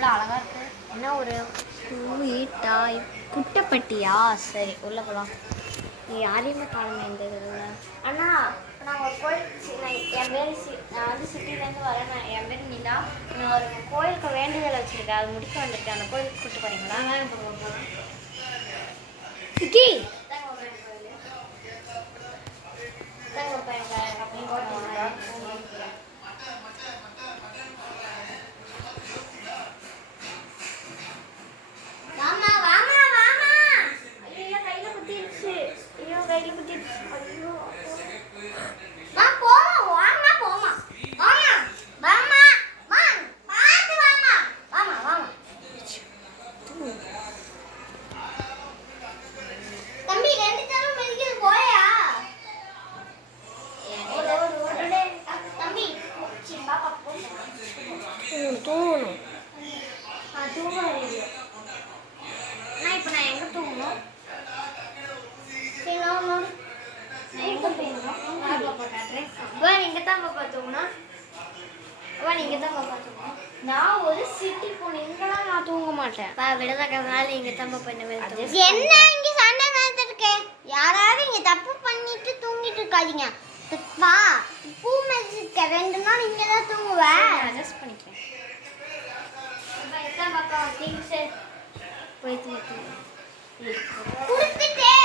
எவ்வளோ அழகா இருக்கு. என்ன ஒரு வீட்டாய் குட்டப்பட்டியா? சரி உள்ள போகலாம். நீ யாரையுமே காணுமே இந்த இதில். அண்ணா நான் ஒரு கோயில் என் பேர் நான் வந்து சிட்டிலேருந்து வரேன். என் பேர் நிலா. நான் ஒரு கோயிலுக்கு வேண்டுதல் வச்சுருக்கேன், அது முடிக்க வந்திருக்கேன். அந்த கோயிலுக்கு கூப்பிட்டு போகிறீங்களா? சிக்கி தூங்கணும். தூங்க வரீங்க. ஆனால் இப்போ நான் எங்கே தூங்கணும்? நான் எங்கே தூங்கணும்? இங்கே தான் பாப்பா தூங்கணும். இங்கே தான் பாப்பா தூங்கணும். நான் ஒரு சிட்டி போனேன், இங்கெல்லாம் நான் தூங்க மாட்டேன். விடதக்கனால இங்கே தான் பாப்பா என்ன இங்கே சண்டை நடந்துருக்கு. யாராவது இங்கே தப்பு பண்ணிட்டு தூங்கிட்டு இருக்காதீங்க. வா பூ மேஜிக்க 2 நாள் இங்கே தான் தூங்குவேன். அட்ஜஸ்ட் பண்ணிக்கிறேன். பாப்பா திங்ஸ் போய் குடுத்துட்டே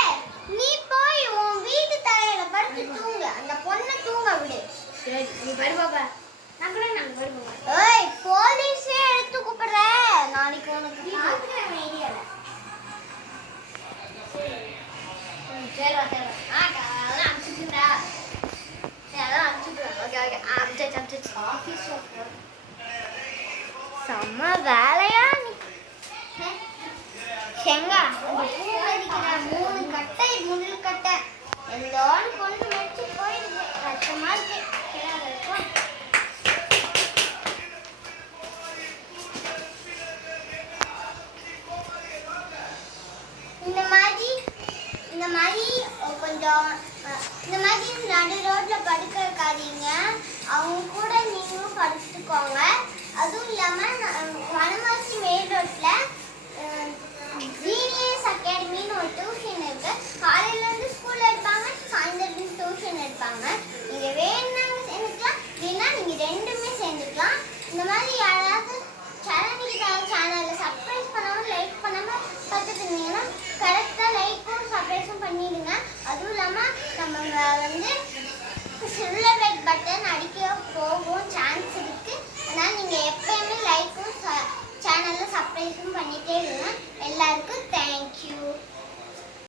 நீ போய் உன் வீட்டு தரையில படுத்து தூங்கு. அந்த பொண்ணை தூங்க விடு. சரி நீ படு பாப்பா. நான் கூட நான் படு பாப்பா. ஏய் போலீஸே எடுத்து கூப்பிடுற. நாளைக்கு உனக்கு பாக்குறேன் ஏரியால. சரி அதெல்லாம் அனுப்பிச்சுட்டா. அதெல்லாம் அனுப்பிச்சுட்டேன். ஓகே ஓகே அனுப்பிச்சு ஆஃபீஸ் ஒர்க் செம்ம வேலையா நீ. எங்க அந்த பூ அடிக்கிற 3 கட்டை முள்ளு கட்டை எல்லோரும் கொண்டு வச்சு போயிடுது. கஷ்டமா இருக்கு. இந்த மாதிரி கொஞ்சம் இந்த மாதிரி நடு ரோட்ல படுக்க வைக்காதீங்க. அவங்க கூட நீங்களும் படுத்துக்கோங்க. அதுவும் இல்லாமல் வனவாசி மெயின் ரோட்ல ஜீனியஸ் அகாடமின்னு ஒரு டியூஷன் இருக்கு. காலையிலேருந்து ஸ்கூலில் எடுப்பாங்க, சாயந்தரம் டியூஷன் எடுப்பாங்க. நீங்கள் வேணும்னாங்க சேர்ந்துக்கலாம், இல்லைன்னா நீங்கள் 2மே சேர்ந்துக்கலாம். இந்த மாதிரி யாராவது சேனலில் சப்ஸ்கிரைப் பண்ணாமல் லைக் பண்ணாமல் பார்த்துட்டு இருந்தீங்கன்னா கரெக்டாக லைக்கும் சப்ஸ்கிரைஸும் பண்ணிடுங்க. அதுவும் இல்லாமல் நம்ம வந்து சில்வர் லைக் பட்டன் அடிக்க போகும் சான்ஸ் இருக்குது. அதனால் நீங்கள் எப்பயுமே லைக்கும் சேனலில் சப்ஸ்கிரைபும் பண்ணிகிட்டே இருங்க.